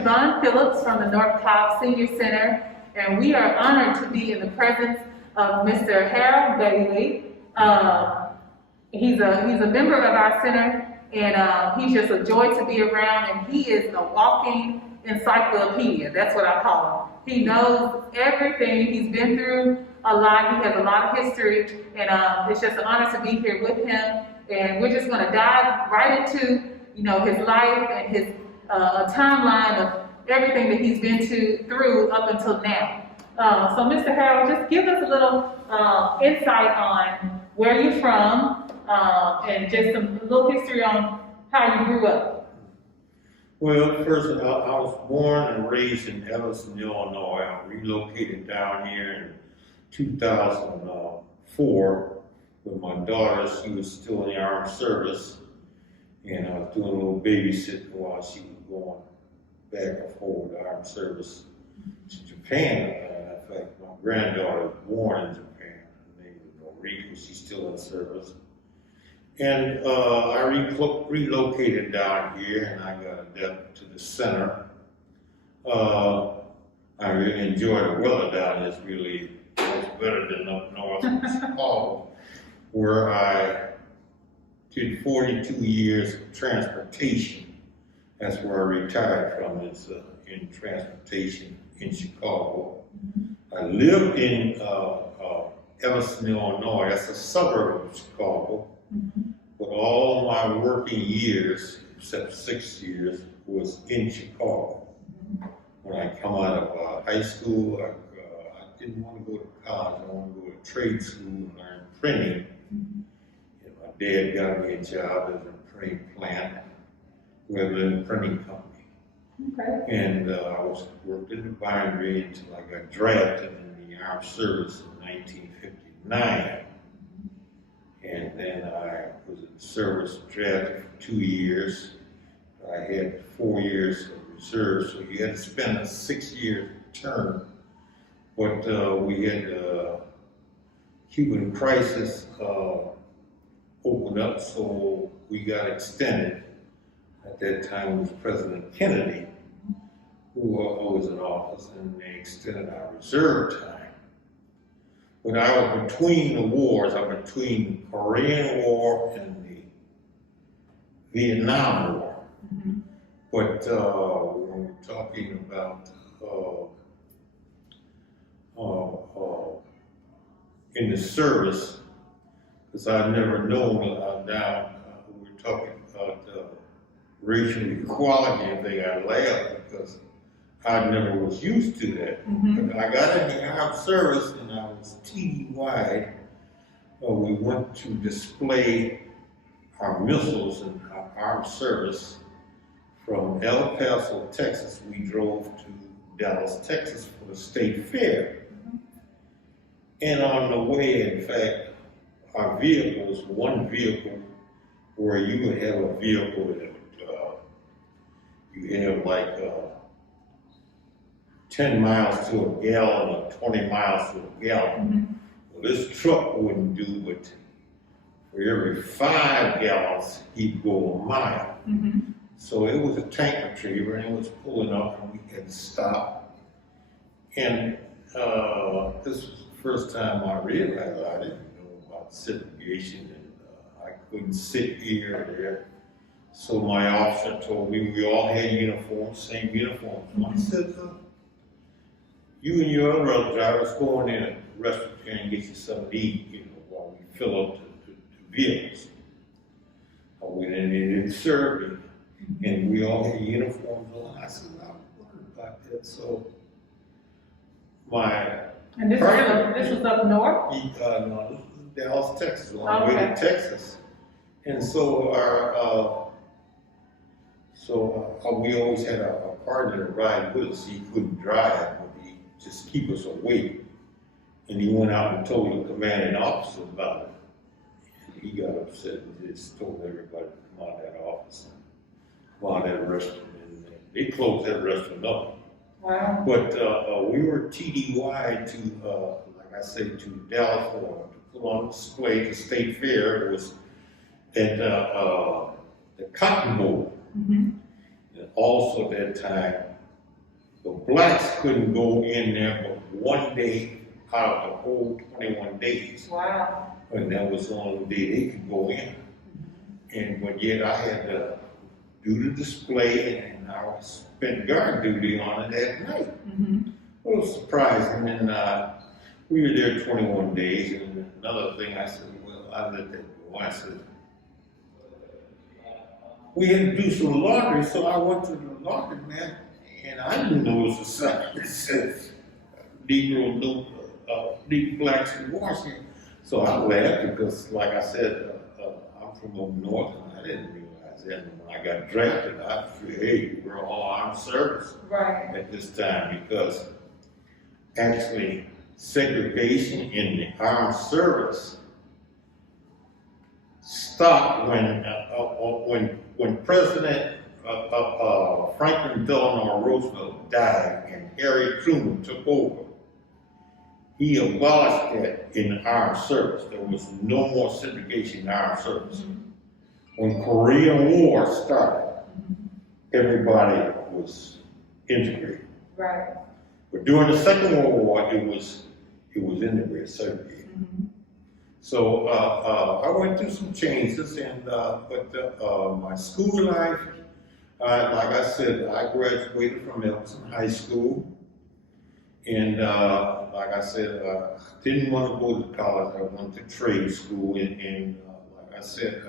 Siobhan Phillips from the North Cobb Senior Center, and we are honored to be in the presence of Mr. Harold Bailey. He's a member of our center, and he's just a joy to be around, and he is a walking encyclopedia. That's what I call him. He knows everything. He's been through a lot. He has a lot of history, and it's just an honor to be here with him. And we're just going to dive right into, his life and his timeline of everything that he's been through up until now. So, Mr. Harold, just give us a little insight on where you're from and just a little history on how you grew up. Well, first, I was born and raised in Evanston, Illinois. I relocated down here in 2004 with my daughter. She was still in the armed service, and I was doing a little babysitting while she was going back and forth with the armed service to Japan. In fact, my granddaughter was born in Japan. Her name was Noriko. She's still in service. And I relocated down here, and I got adapted to the center. I really enjoy the weather down here. It's really much better than up north in Chicago, where I did 42 years of transportation. That's where I retired from. It's in transportation in Chicago. I lived in Evanston, Illinois. That's a suburb of Chicago. But all my working years, except 6 years, was in Chicago. When I come out of high school, I didn't want to go to college. I wanted to go to trade school and learn printing. And my dad got me a job as a printing plant with a printing company. Okay. And I worked in the bindery until I got drafted in the armed service in 1959. And then I was in service, drafted for 2 years. I had 4 years of reserve, so you had to spend a 6-year term. But we had the Cuban crisis opened up, so we got extended. At that time, it was President Kennedy who was in office, and they extended our reserve time. But I was between the wars. I was between the Korean War and the Vietnam War. But when we're talking about in the service, because I've never known now, we're talking about racial equality, and they got laughed because I never was used to that. But I got in the armed service and I was TDY. We went to display our missiles in our armed service. From El Paso, Texas, we drove to Dallas, Texas for the state fair. And on the way, in fact, our vehicles, one vehicle where you would have a vehicle that you have like 10 miles to a gallon or 20 miles to a gallon. Well, this truck wouldn't do, but for every 5 gallons, he'd go a mile. So it was a tank retriever, and it was pulling up, and we had to stop. And this was the first time I realized I didn't know about segregation, and I couldn't sit here or there. So my officer told me we all had uniforms, same uniforms. And I said, you and your other drivers go in a restaurant and get you something to eat, while we fill up the vehicles. I went in and they didn't serve me. And we all had uniforms on. I said, I wondered about that. So and this was up north? No, this was Dallas, Texas, on the way to Texas. And so we always had a partner to ride with us. He couldn't drive, but he just keep us awake. And he went out and told the commanding officer about it. And he got upset and just told everybody to come out of that office. On that restaurant, and they closed that restaurant up. Wow. But we were TDY to, like I say, to Dallas, Florida, to put on display the state fair. It was at the Cotton Bowl. And also at that time, But blacks couldn't go in there but one day out of the whole 21 days. Wow. And that was the only day they could go in. And but yet I had to do the display, and I spent guard duty on it that night. Mm-hmm. It was surprising. And we were there 21 days. And another thing I said, well, I let that go. I said, we had to do some laundry, so I went to the laundry man, and I didn't know it was a sign that says Negro, Negro blacks in Washington. So I laughed because, like I said, I'm from up north, and I didn't realize that. And when I got drafted, I figured, hey, we're all armed service Right. at this time, because actually segregation in the armed service stopped when President Franklin Delano Roosevelt died and Harry Truman took over. He abolished that in the armed service. There was no more segregation in the armed service. Mm-hmm. When Korean War started, everybody was integrated. Right. But during the Second World War, it was integrated, segregated. Mm-hmm. So I went through some changes, and but my school life, like I said, I graduated from Elton High School, and like I said, I didn't want to go to college. I went to trade school, and like I said,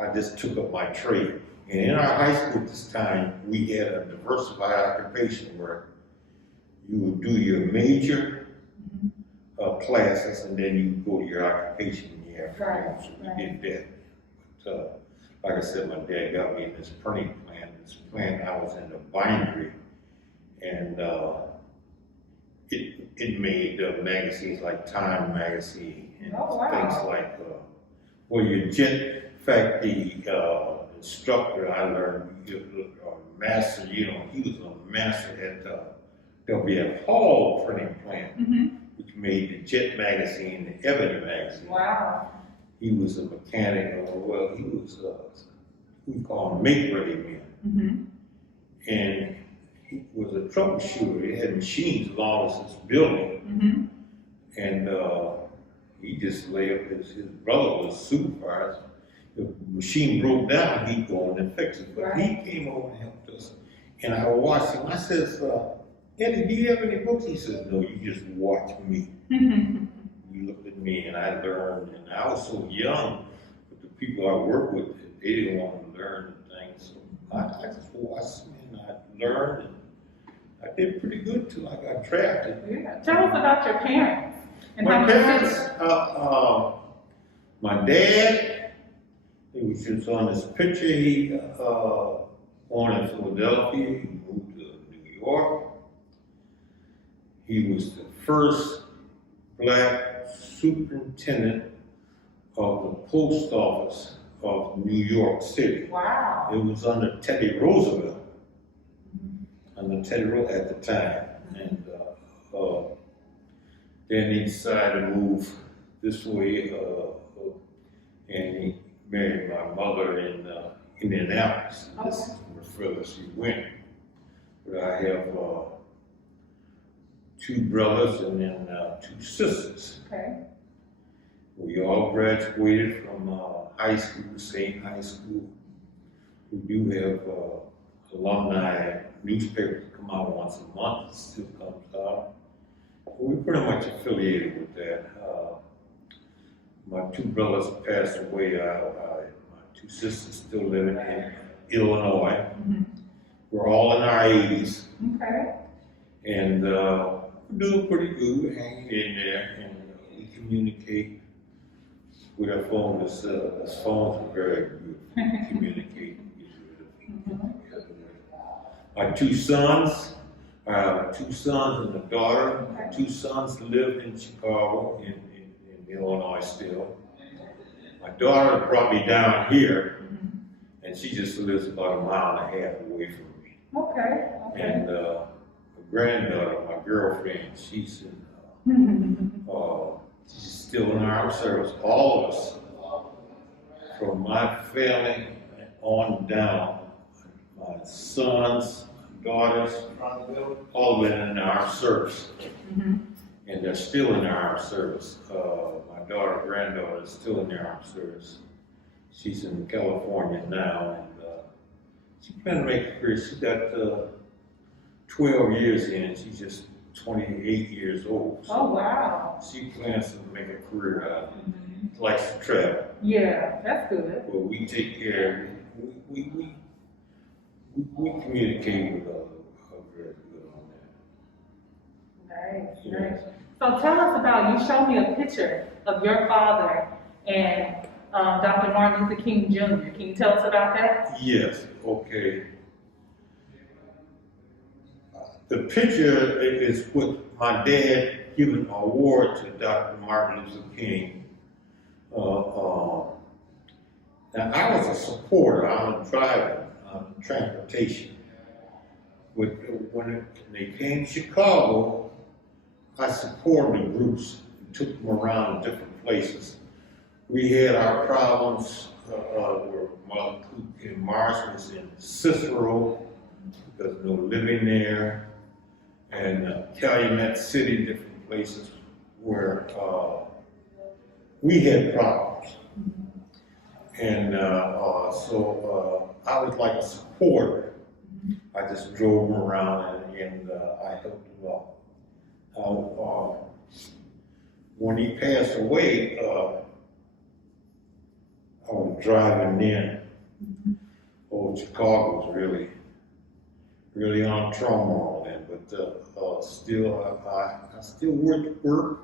I just took up my trade. And in our high school at this time, we had a diversified occupation where you would do your major classes, and then you go to your occupation in the afternoon. So we did that. But like I said, my dad got me in this printing plant. This plant, I was in the bindery, and it made magazines like Time magazine and things like your jet. In fact, the instructor I learned, master, he was a master at W.F. Hall printing plant. Mm-hmm. Which made the Jet magazine, the Ebony magazine. Wow. He was a mechanic, he was, we call him make-ready man. Mm-hmm. And he was a troubleshooter. He had machines as long as this building. Mm-hmm. And he just lay up, his brother was supervisor. The machine broke down, he'd go in and fix it. But he came over and helped us. And I watched him. I says, Eddie, do you have any books? He says, no, you just watch me. You looked at me, and I learned, and I was so young, but the people I worked with, they didn't want to learn things. So I just watched them, and I learned, and I did pretty good till I got drafted. Yeah. Tell us about your parents. And My how parents, my dad, he was just on this picture, he born in Philadelphia, he moved to New York. He was the first black superintendent of the post office of New York City. Wow. It was under Teddy Roosevelt, at the time. And then he decided to move this way, and he married my mother in Indianapolis. This is where further she went. But I have 2 brothers and then 2 sisters. Okay. We all graduated from high school, same high school. We do have alumni newspapers that come out once a month. It still comes out. We're pretty much affiliated with that. My 2 brothers passed away. My 2 sisters still living in Illinois. Mm-hmm. We're all in our 80s. Okay. And we're doing pretty good. We're hanging in there, and we communicate with our phone. This phones are very good. We communicate. My 2 sons, I have 2 sons and a daughter. My 2 sons live in Chicago, in Illinois still. My daughter brought me down here, and she just lives about 1.5 miles away from me. Okay. And my granddaughter, my girlfriend, she's still in our service. All of us, from my family on down, my sons, daughters, all been in the armed service. Mhm. And they're still in the armed service. My daughter, granddaughter is still in the armed service. She's in California now, and she plans to make a career. She got 12 years in. She's just 28 years old. So Oh, wow. she plans to make a career out of it. Mhm. Likes to travel. Yeah, that's good. But we take care. We communicate with her very good on that. Nice, Yeah. nice. So tell us about, you showed me a picture of your father and Dr. Martin Luther King Jr. Can you tell us about that? Yes, okay. The picture is with my dad giving an award to Dr. Martin Luther King. Now, I was a supporter, I'm a driver, transportation. When they came to Chicago, I supported the groups, took them around different places. We had our problems where Mars was in Cicero, because no living there, and Calumet City, different places where we had problems. And so I was like a supporter. I just drove him around and I helped him out. When he passed away, I was driving in. Chicago was really on turmoil then, but still, I still work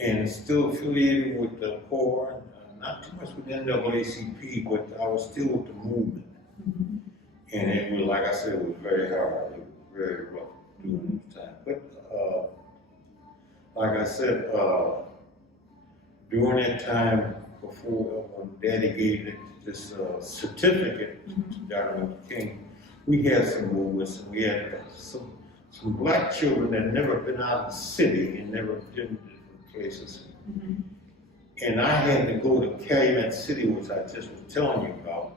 and still affiliated with the Corps. Not too much with NAACP, but I was still with the movement. And it was, like I said, it was very hard. It was very rough during this time. But like I said, during that time before when Daddy gave this certificate to Dr. Luther King, we had some movements, and we had some black children that never been out of the city and never been in different places. And I had to go to Calumet City, which I just was telling you about.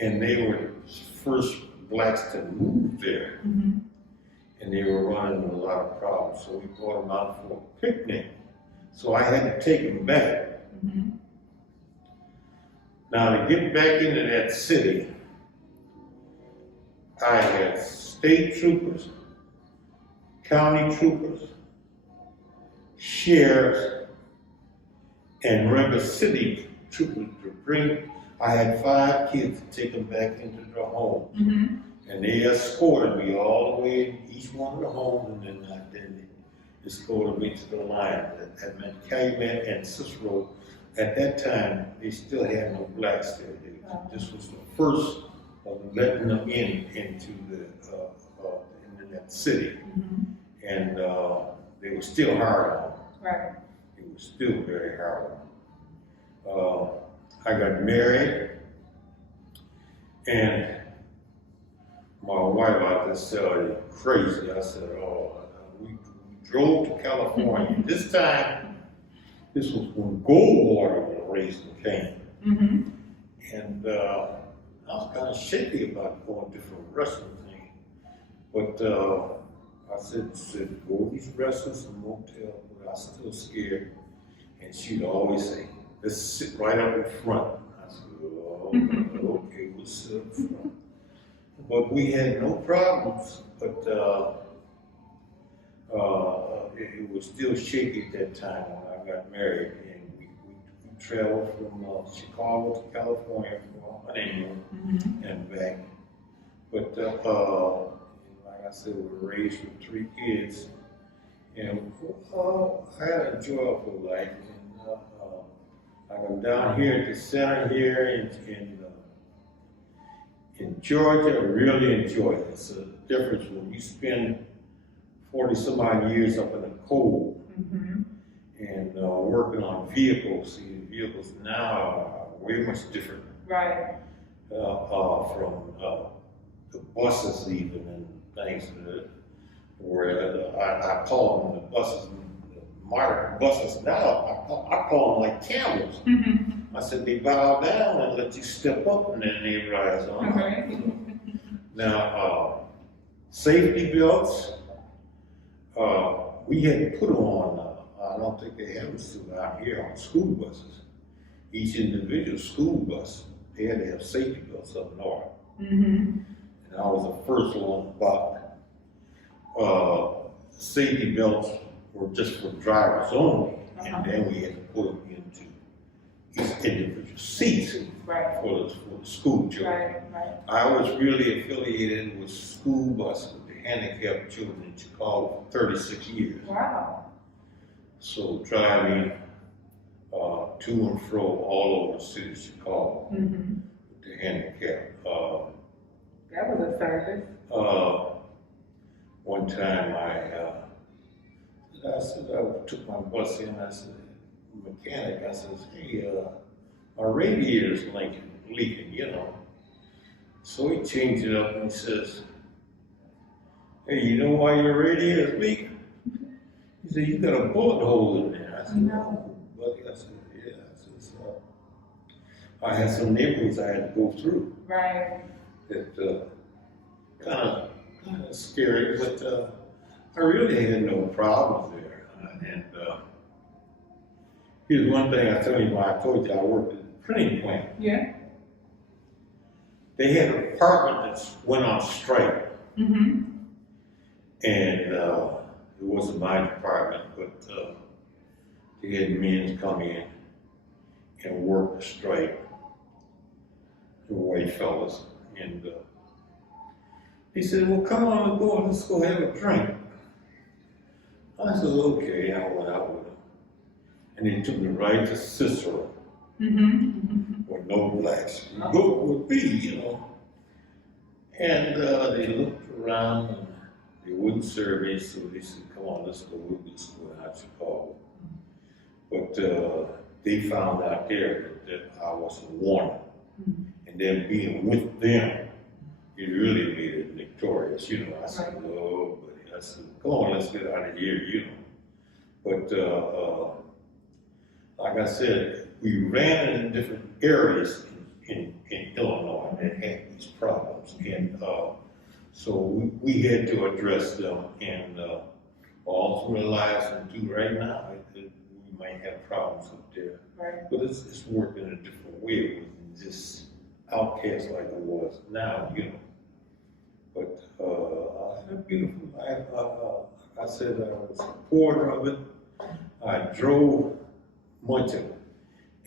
And they were the first blacks to move there. And they were running into a lot of problems. So we brought them out for a picnic. So I had to take them back. Now to get back into that city, I had state troopers, county troopers, sheriffs, and regular city troopers to bring. I had 5 kids to take them back into their home. And they escorted me all the way in each one of the homes, and then they escorted me to the line. That meant Calumet and Cicero. At that time, they still had no blacks there. This was the first of letting them into that city. And they were still hard on them. Right. It was still very hard on them. I got married, and my wife, I just tell you, crazy. I said, we drove to California. This time, this was when Goldwater was raising cane. And I was kind of shaky about going to different wrestling things. But I said, go to these restaurants and motels, but I was still scared. And she'd always say, let's sit right up in front. I said, okay, we'll sit up front. But we had no problems, but it was still shaky at that time when I got married. And we traveled from Chicago to California for our honeymoon and back. But like I said, we were raised with 3 kids. And I had a enjoyable life. And I'm down here at the center here in Georgia. I really enjoy it. It's a difference when you spend 40 some odd years up in the cold and working on vehicles. See, the vehicles now are way much different. Right. From the buses even and things where I call them the buses. Modern buses now, I call them like camels. I said they bow down and let you step up, and then they rise on. Now, safety belts, we had put on, I don't think they have them still out here on school buses. Each individual school bus, they had to have safety belts up north. And I was the first one, but safety belts were just for drivers only, and then we had to put them into each individual seats Right. for the school children. Right. I was really affiliated with school buses with the handicapped children in Chicago for 36 years. Wow. So driving to and fro all over the city of Chicago with the handicap. That was a service. One time I said, I took my bus in, I said, mechanic, I said, hey, my radiator's leaking, you know. So he changed it up and he says, hey, you know why your radiator's leaking? He said, you got a bullet hole in there. I said, no, buddy. I said, yeah. I said, I had some neighborhoods I had to go through. Right. That kind of scary, but I really had no problems there. And here's one thing I tell you, I told you I worked at a printing plant. Yeah. They had a department that went on strike. And it wasn't my department, but they had men come in and work the strike, the white fellas. And he said, well, come on, let's go have a drink. I said, okay, I went out with him. And they took me right to Cicero, where no blacks would be, you know. And they looked around and they wouldn't serve me, so they said, come on, let's go, we'll just go out to Chicago. But they found out there that I was a warner. And then being with them, it really made it victorious, you know. I said, oh, buddy, I said, come on, let's get out of here, you know. But like I said, we ran in different areas in Illinois that had these problems. And so we had to address them. And all through our lives and do right now, we might have problems up there. Right. But it's worked in a different way. It wasn't just outcast like it was now, you know. But I had a beautiful life. I said I was a supporter of it. I drove much of it.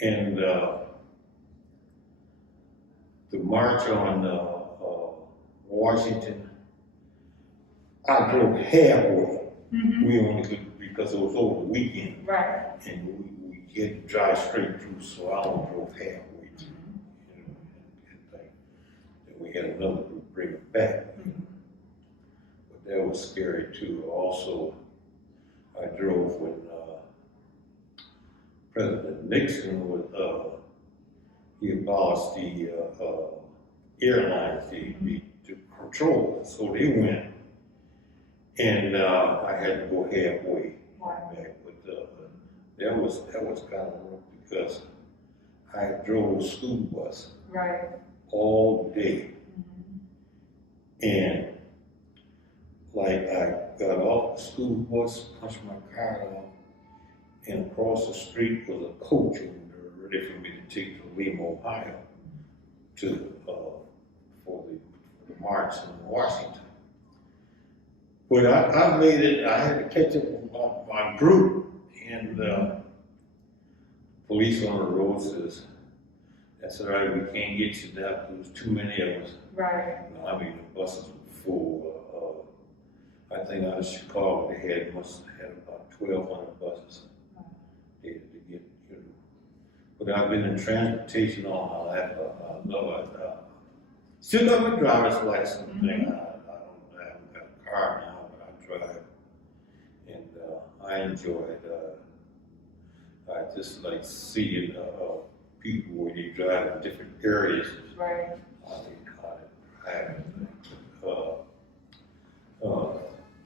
And the march on Washington, I drove halfway. We only could, because it was over the weekend. Right. And we had to drive straight through, so I only drove halfway through. You know, and we had another group bring it back. But that was scary too. Also, I drove when President Nixon was, he abolished the airlines, the control, so they went. And I had to go halfway back, but that was kind of rough because I drove a school bus all day, and like I got off the school bus, punched my car out, and across the street was a coach ready for me to take to Lima, Ohio, to for the march in Washington. But I made it. I had to catch up with my group, and police on the road says, "That's all right. We can't get you that. There was too many of us." Right. I mean, the buses were full. I think out of Chicago they must have had about 1,200 buses. They had to get, you know. But I've been in transportation all my life. Still got my driver's license. I haven't got a car now. Drive, and I enjoy it. I just like seeing people where they drive in different areas. Right.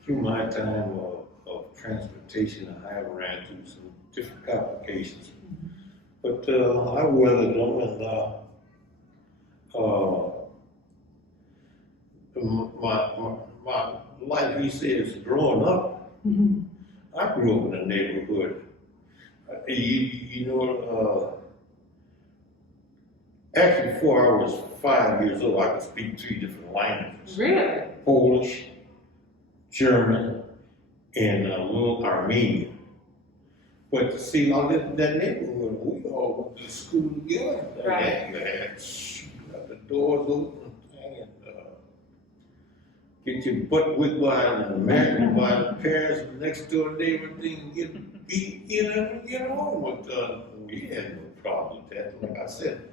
Through my time of transportation, I have ran through some different complications, but I weathered them, and my life, he says, growing up, I grew up in a neighborhood. You know, actually, before I was 5 years old, I could speak 3 different languages. Really? Polish, German, and a little Armenian. But to see, all that neighborhood, we all went to school together. Right. And the doors open and get your butt whipped by and married by the parents and next door neighbor thing, get beat, get on. But we had no problem with that. Like I said,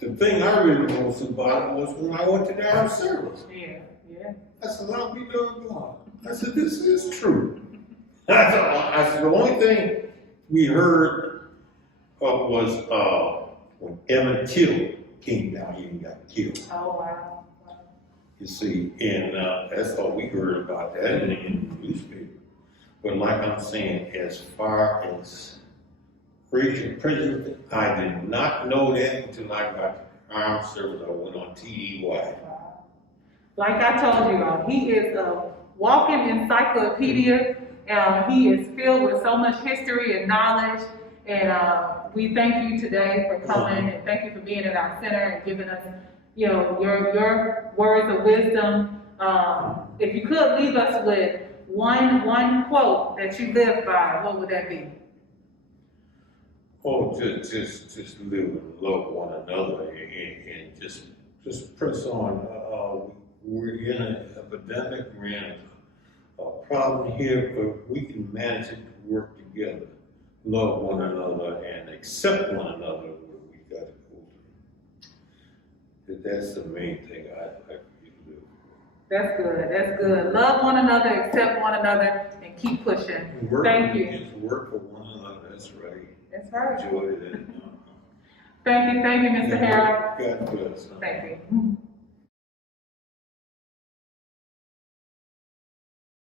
the thing I really noticed about it was when I went to the armed service. Yeah, yeah. I said, I'll be doggone. I said, this is true. I said, the only thing we heard was when Emmett Till came down here and got killed. Oh, wow. You see, and that's all we heard about that in the newspaper. But like I'm saying, as far as racial prejudice, I did not know that until I got the armed service. I went on TDY. Like I told you all, he is a walking encyclopedia. He is filled with so much history and knowledge. And we thank you today for coming and thank you for being at our center and giving us, your words of wisdom. If you could leave us with one quote that you live by, what would that be? Oh, just live and love one another and just press on. We're in an epidemic, we're in a problem here, but we can manage it to work together, love one another and accept one another where we got to go through. That's the main thing I feel to do. That's good, that's good. Love one another, accept one another, and keep pushing. Thank you. Just work for one another, that's right. That's right. Enjoy that. Thank you, Mr. Harold. God bless. Thank you.